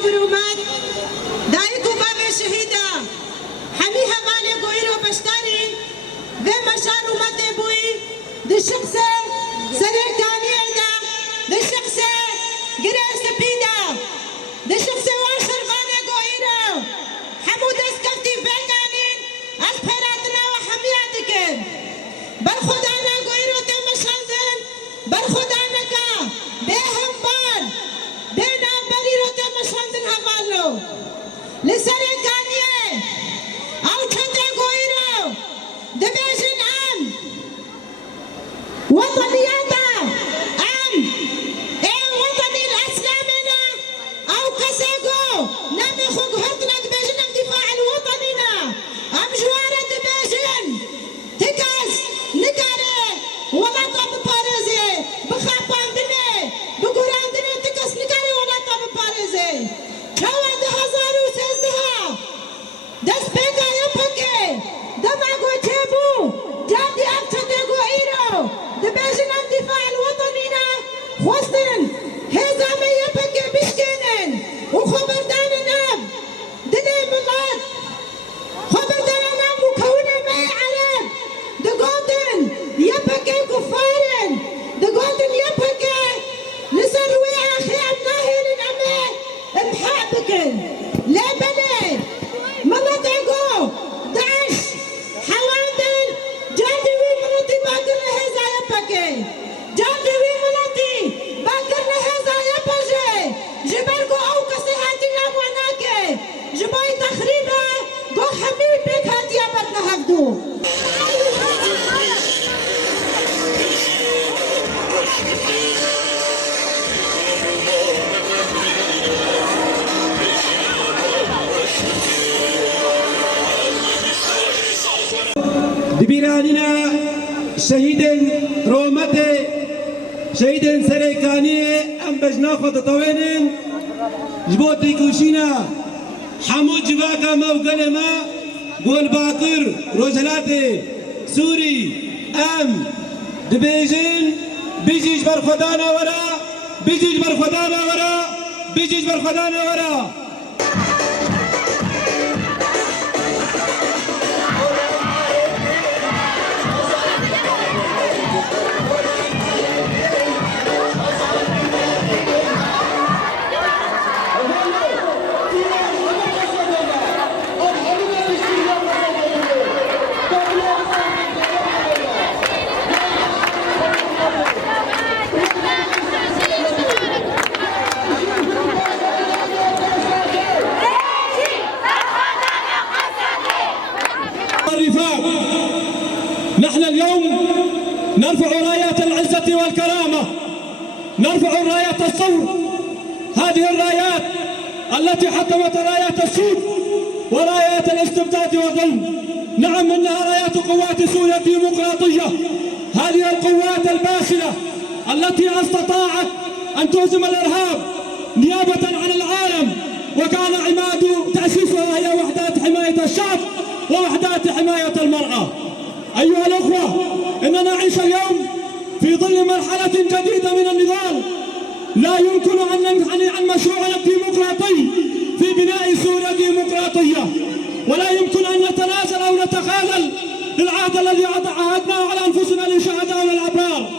وبرومات دايك وبابي شهيدا حميها مالي قويرو بشتاري ذي مشار ومتي بوي دي شخصة سريكاني ايدا دي شخصة قراس بيدا دي شخصة واشر مالي قويرو حمود اسكفتي بيقانين اسبراتنا وحمياتكن بالخدانا قويرو تمشانزن بالخدانا كا بيهم بان دينا بريرو تمشانزن همالو لسريكاني او تشتا قويرو دبيجن ام وطنياتا ام ايه وطني الاسلامنا او كساقو نمي خوك هرتنا دبيجن ام دفاع الوطنينا ام جوارة دبيجن تكاس نكاري ولا طب باريزي بخابان دني بقران دني تكاس نكاري ولا طب باريزي كوا ده هزار وسيزدها دس بيكا يبكي دمعقو جيبو جادي أبتدقو إيرو دبيجن ام دفاع الوطنينا خوستن هزامي يبكي بشكينن وخبردان نام دني مغاد خبردان نام وكوني ماي عرب دقوتن يبكي كفارن دقوتن يبكي لسروي أخي أبناهي لنعمي محابكن لا بني مناطقو داعش حواندن جادي وي مناطي باقر لهزا يبكي جادي وي مناطي باقر لهزا يبجي جبالكو أو كسي هاتي نام وناكي جباي تخريبا قو حميد بيك هاتي يبرنا هفدو دبيراننا شهيد رومتي شهيد سريكاني ام بجناخو تطوينن جبوتي كوشينا حمود جباكا موقلما قول باكر روجلاتي سوري ام دبيجن بيجيج برخدانا ورا بيجيج برخدانا ورا بيجيج برخدانا ورا نحن اليوم نرفع رايات العزة والكرامة، نرفع رايات الثور، هذه الرايات التي حطمت رايات السود ورايات الاستبداد والظلم. نعم انها رايات قوات سوريا الديمقراطية، هذه القوات الباسلة التي استطاعت ان تهزم الارهاب نيابة عن العالم، وكان عماد تأسيسها هي وحدات حماية الشعب ووحدات حماية المرأة. أيها الأخوة، إننا نعيش اليوم في ظل مرحلة جديدة من النضال، لا يمكن أن ننحني عن مشروعنا الديمقراطي في بناء سوريا ديمقراطية، ولا يمكن أن نتنازل أو نتخاذل للعهد الذي عهدناه على أنفسنا لشهداء الأبرار.